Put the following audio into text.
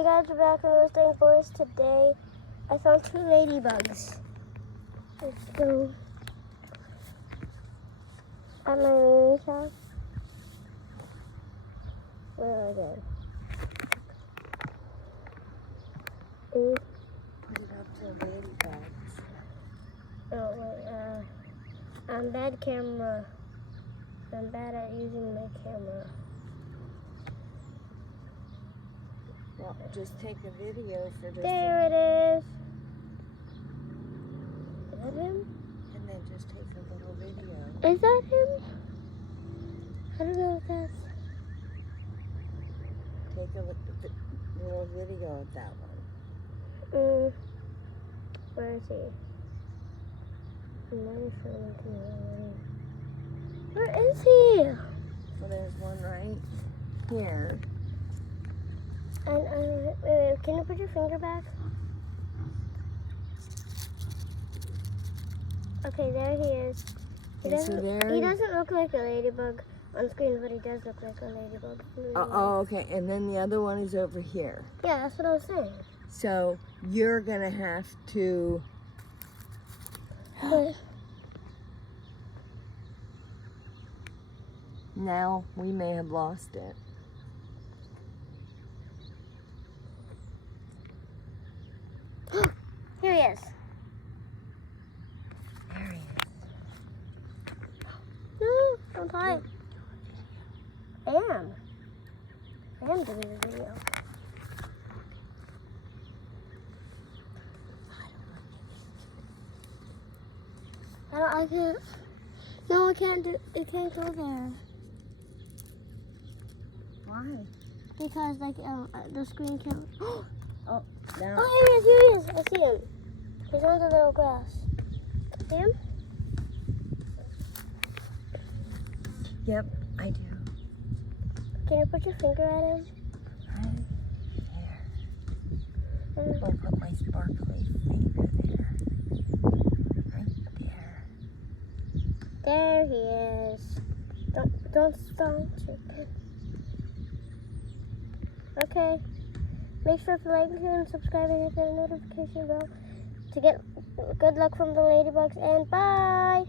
Hey guys, we're back in the Whistling Forest. Today I found 2 ladybugs. Let's go at my lady's house. Where are they? Put it up to ladybugs. Oh wait, I'm bad camera. I'm bad at using my camera. Well, just take a video for just There it is. Is that him? and then just take a little video. Is that him? I don't know if that's... Take a little video of that one. Where is he? I'm not sure what he is. Where is he? So there's one right here. And wait, can you put your finger back? Okay, there he is. Okay, so there He doesn't look like a ladybug on screen, but he does look like a ladybug. Oh, okay. And then the other one is over here. Yeah, that's what I was saying. So you're gonna have to. But, Now we may have lost it. here he is. There he is. No, don't hide. I am doing the video. I can't. No, I can't do. I can't go there Why? because the screen can't. Oh, now. Oh, here he is! I see him. He's on the little grass. See him? Yep, I do. Can you put your finger at him? Right here. I'll put my sparkly finger there. Right there. There he is. Don't stop. Okay. Make sure to like and subscribe and hit the notification bell to get good luck from the ladybugs, and bye!